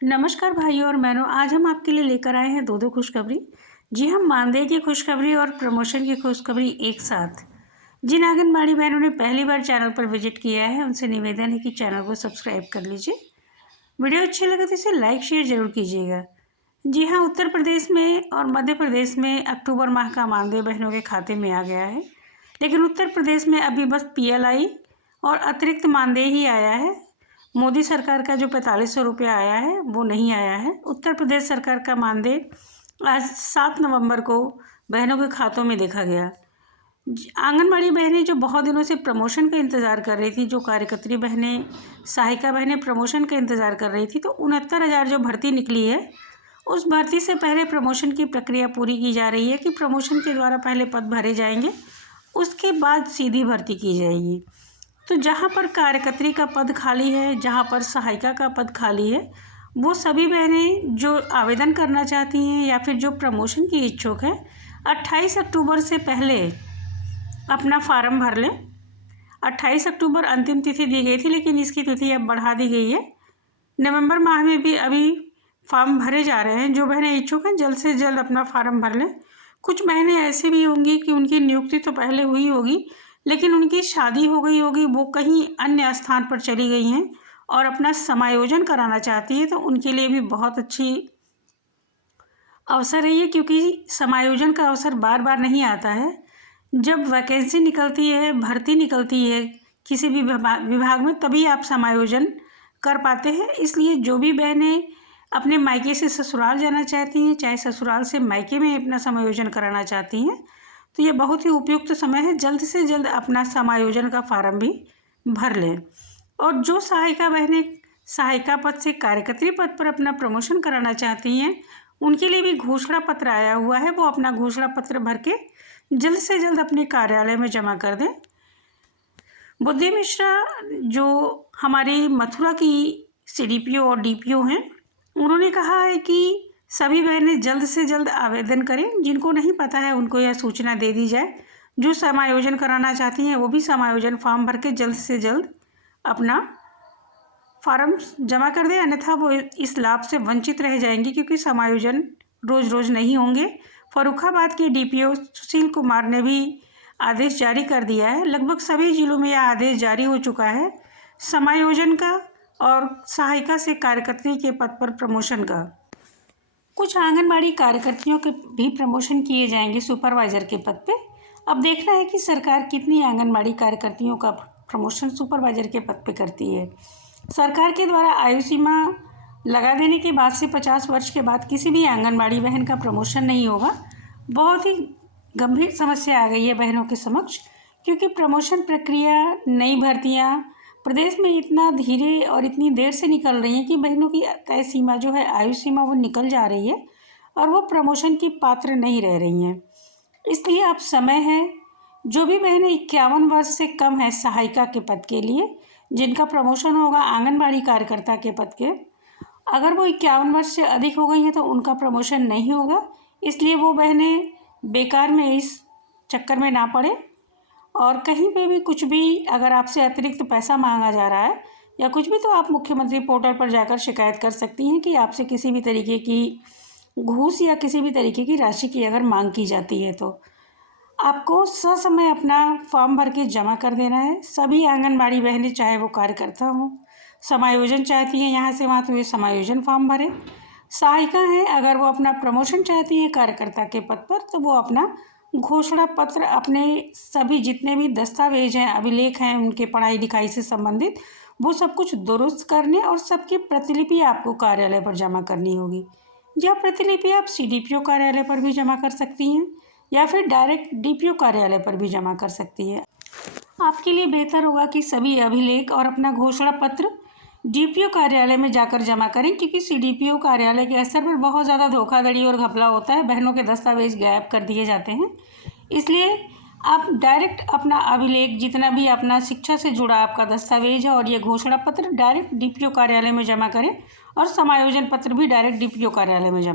नमस्कार भाइयों और बहनों, आज हम आपके लिए लेकर आए हैं दो खुशखबरी। जी हम मानदेय की खुशखबरी और प्रमोशन की खुशखबरी एक साथ। जिन आंगनबाड़ी बहनों ने पहली बार चैनल पर विजिट किया है उनसे निवेदन है कि चैनल को सब्सक्राइब कर लीजिए। वीडियो अच्छी लगे तो इसे लाइक शेयर जरूर कीजिएगा। जी हाँ, उत्तर प्रदेश में और मध्य प्रदेश में अक्टूबर माह का मानदेय बहनों के खाते में आ गया है, लेकिन उत्तर प्रदेश में अभी बस PLI और अतिरिक्त मानदेय ही आया है। मोदी सरकार का जो 4500 रुपया आया है वो नहीं आया है। उत्तर प्रदेश सरकार का मानदेय आज 7 नवंबर को बहनों के खातों में देखा गया। आंगनबाड़ी बहनें जो बहुत दिनों से प्रमोशन का इंतज़ार कर रही थी, जो कार्यकर्त्री बहनें, सहायिका बहनें प्रमोशन का इंतज़ार कर रही थी, तो 69,000 जो भर्ती निकली है उस भर्ती से पहले प्रमोशन की प्रक्रिया पूरी की जा रही है कि प्रमोशन के द्वारा पहले पद भरे जाएंगे, उसके बाद सीधी भर्ती की जाएगी। तो जहाँ पर कार्यकर्त्री का पद खाली है, जहाँ पर सहायिका का पद खाली है, वो सभी बहनें जो आवेदन करना चाहती हैं या फिर जो प्रमोशन की इच्छुक है 28 अक्टूबर से पहले अपना फार्म भर लें। 28 अक्टूबर अंतिम तिथि दी गई थी, लेकिन इसकी तिथि अब बढ़ा दी गई है। नवंबर माह में भी अभी फॉर्म भरे जा रहे हैं। जो बहनें इच्छुक हैं जल्द से जल्द अपना फार्म भर लें। कुछ बहनें ऐसी भी होंगी कि उनकी नियुक्ति तो पहले हुई होगी, लेकिन उनकी शादी हो गई होगी, वो कहीं अन्य स्थान पर चली गई हैं और अपना समायोजन कराना चाहती है, तो उनके लिए भी बहुत अच्छी अवसर है ये, क्योंकि समायोजन का अवसर बार बार नहीं आता है। जब वैकेंसी निकलती है, भर्ती निकलती है किसी भी विभाग में, तभी आप समायोजन कर पाते हैं। इसलिए जो भी बहनें अपने मायके से ससुराल जाना चाहती हैं, चाहे ससुराल से मायके में अपना समायोजन कराना चाहती हैं, तो ये बहुत ही उपयुक्त समय है। जल्द से जल्द अपना समायोजन का फार्म भी भर लें। और जो सहायिका बहनें सहायिका पद से कार्यकर्त्री पद पर अपना प्रमोशन कराना चाहती हैं, उनके लिए भी घोषणा पत्र आया हुआ है। वो अपना घोषणा पत्र भर के जल्द से जल्द अपने कार्यालय में जमा कर दें। बुद्धि मिश्रा जो हमारी मथुरा की CDPO और DPO हैं, उन्होंने कहा है कि सभी बहनें जल्द से जल्द आवेदन करें। जिनको नहीं पता है उनको यह सूचना दे दी जाए। जो समायोजन कराना चाहती हैं वो भी समायोजन फॉर्म भर के जल्द से जल्द अपना फार्म जमा कर दें, अन्यथा वो इस लाभ से वंचित रह जाएंगी, क्योंकि समायोजन रोज़ रोज़ नहीं होंगे। फर्रुखाबाद के DPO सुशील कुमार ने भी आदेश जारी कर दिया है। लगभग सभी जिलों में यह आदेश जारी हो चुका है समायोजन का और सहायिका से कार्यकर्त्री के पद पर प्रमोशन का। कुछ आंगनबाड़ी कार्यकर्तियों के भी प्रमोशन किए जाएंगे सुपरवाइज़र के पद पे। अब देखना है कि सरकार कितनी आंगनबाड़ी कार्यकर्तियों का प्रमोशन सुपरवाइज़र के पद पे करती है। सरकार के द्वारा आयु सीमा लगा देने के बाद से 50 वर्ष के बाद किसी भी आंगनबाड़ी बहन का प्रमोशन नहीं होगा। बहुत ही गंभीर समस्या आ गई है बहनों के समक्ष, क्योंकि प्रमोशन प्रक्रिया, नई भर्तियाँ प्रदेश में इतना धीरे और इतनी देर से निकल रही हैं कि बहनों की तय सीमा जो है, आयु सीमा, वो निकल जा रही है और वो प्रमोशन की पात्र नहीं रह रही हैं। इसलिए अब समय है, जो भी बहनें 51 वर्ष से कम है सहायिका के पद के लिए, जिनका प्रमोशन होगा आंगनबाड़ी कार्यकर्ता के पद के, अगर वो 51 वर्ष से अधिक हो गई हैं तो उनका प्रमोशन नहीं होगा। इसलिए वो बहनें बेकार में इस चक्कर में ना पड़े और कहीं पे भी कुछ भी अगर आपसे अतिरिक्त पैसा मांगा जा रहा है या कुछ भी, तो आप मुख्यमंत्री पोर्टल पर जाकर शिकायत कर सकती हैं कि आपसे किसी भी तरीके की घूस या किसी भी तरीके की राशि की अगर मांग की जाती है, तो आपको ससमय अपना फॉर्म भर के जमा कर देना है। सभी आंगनबाड़ी बहनें, चाहे वो कार्यकर्ता हों, समायोजन चाहती हैं यहाँ से वहाँ, तो ये समायोजन फॉर्म भरें। सहायिका हैं, अगर वो अपना प्रमोशन चाहती हैं कार्यकर्ता के पद पर, तो वो अपना घोषणा पत्र, अपने सभी जितने भी दस्तावेज हैं, अभिलेख हैं उनके पढ़ाई लिखाई से संबंधित, वो सब कुछ दुरुस्त करने और सबकी प्रतिलिपि आपको कार्यालय पर जमा करनी होगी। यह प्रतिलिपि आप CDPO कार्यालय पर भी जमा कर सकती हैं या फिर डायरेक्ट DPO कार्यालय पर भी जमा कर सकती है। आपके लिए बेहतर होगा कि सभी अभिलेख और अपना घोषणा पत्र DPO कार्यालय में जाकर जमा करें, क्योंकि CDPO कार्यालय के स्तर पर बहुत ज़्यादा धोखाधड़ी और घपला होता है। बहनों के दस्तावेज गायब कर दिए जाते हैं। इसलिए आप डायरेक्ट अपना अभिलेख, जितना भी अपना शिक्षा से जुड़ा आपका दस्तावेज है और ये घोषणा पत्र, डायरेक्ट DPO कार्यालय में जमा करें और समायोजन पत्र भी डायरेक्ट DPO कार्यालय में जमा